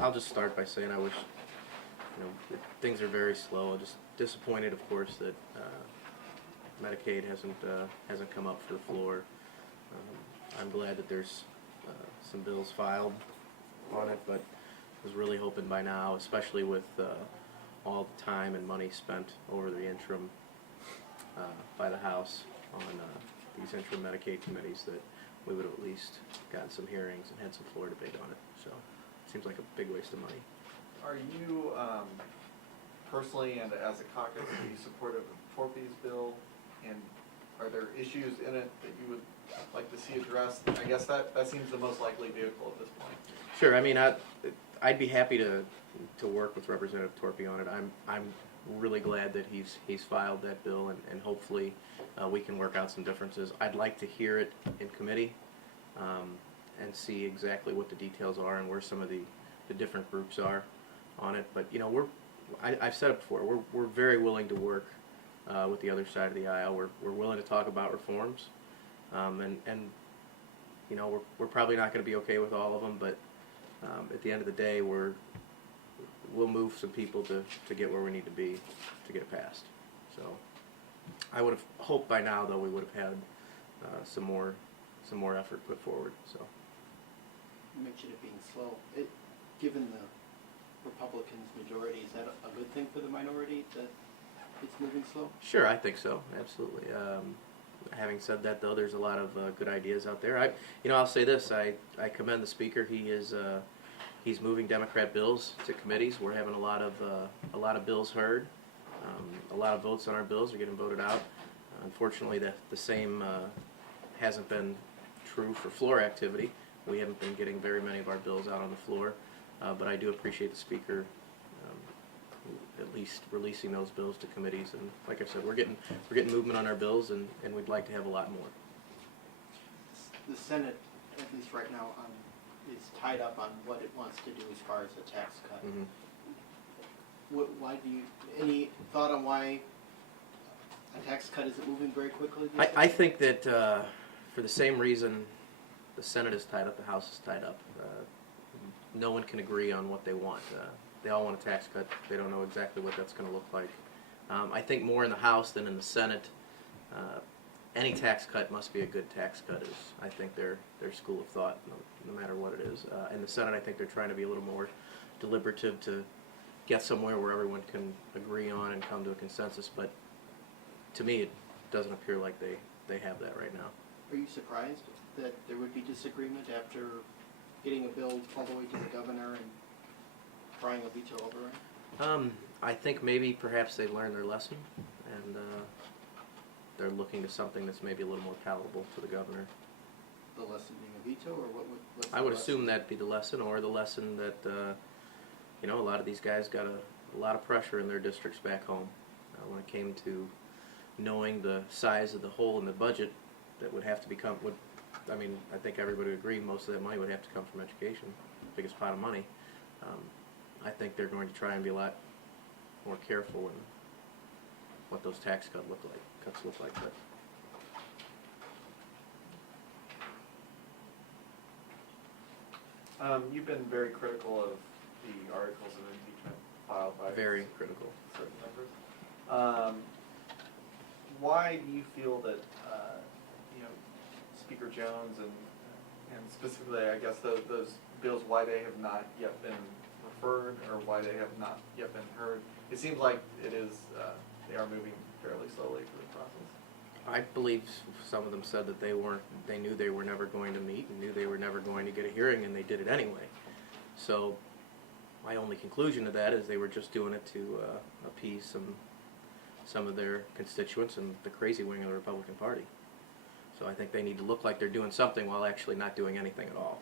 I'll just start by saying I wish, things are very slow. I'm just disappointed, of course, that Medicaid hasn't come up for the floor. I'm glad that there's some bills filed on it, but was really hoping by now, especially with all the time and money spent over the interim by the House on these interim Medicaid committees, that we would have at least gotten some hearings and had some floor debate on it. So it seems like a big waste of money. Are you personally and as a caucus, are you supportive of Torpy's bill? And are there issues in it that you would like to see addressed? I guess that seems the most likely vehicle at this point. Sure. I mean, I'd be happy to work with Representative Torpy on it. I'm really glad that he's filed that bill, and hopefully we can work out some differences. I'd like to hear it in committee and see exactly what the details are and where some of the different groups are on it. But I've said it before, we're very willing to work with the other side of the aisle. We're willing to talk about reforms, and we're probably not going to be okay with all of them, but at the end of the day, we'll move some people to get where we need to be to get it passed. So I would have hoped by now, though, we would have had some more effort put forward. So You mentioned it being slow. Given the Republicans' majority, is that a good thing for the minority that it's moving slow? Sure, I think so. Absolutely. Having said that, though, there's a lot of good ideas out there. I'll say this: I commend the Speaker. He's moving Democrat bills to committees. We're having a lot of bills heard. A lot of votes on our bills are getting voted out. Unfortunately, the same hasn't been true for floor activity. We haven't been getting very many of our bills out on the floor, but I do appreciate the Speaker at least releasing those bills to committees. And like I said, we're getting movement on our bills, and we'd like to have a lot more. The Senate, at least right now, is tied up on what it wants to do as far as a tax cut. Mm-hmm. Why do you? Any thought on why a tax cut isn't moving very quickly? I think that for the same reason the Senate is tied up, the House is tied up. No one can agree on what they want. They all want a tax cut. They don't know exactly what that's going to look like. I think more in the House than in the Senate. Any tax cut must be a good tax cut is, I think, their school of thought, no matter what it is. In the Senate, I think they're trying to be a little more deliberative to get somewhere where everyone can agree on and come to a consensus. But to me, it doesn't appear like they have that right now. Are you surprised that there would be disagreement after getting a bill all the way to the governor and trying a veto override? I think maybe perhaps they learned their lesson, and they're looking to something that's maybe a little more palatable to the governor. The lesson being a veto, or what's I would assume that'd be the lesson, or the lesson that a lot of these guys got a lot of pressure in their districts back home when it came to knowing the size of the hole in the budget that would have to become. I think everybody would agree most of that money would have to come from education, biggest pot of money. I think they're going to try and be a lot more careful in what those tax cuts look like. But You've been very critical of the articles of impeachment filed by very critical certain members. Why do you feel that Speaker Jones and specifically, I guess, those bills, why they have not yet been referred or why they have not yet been heard? It seems like it is they are moving fairly slowly through the process. I believe some of them said that they knew they were never going to meet and knew they were never going to get a hearing, and they did it anyway. So my only conclusion to that is they were just doing it to appease some of their constituents and the crazy wing of the Republican Party. So I think they need to look like they're doing something while actually not doing anything at all.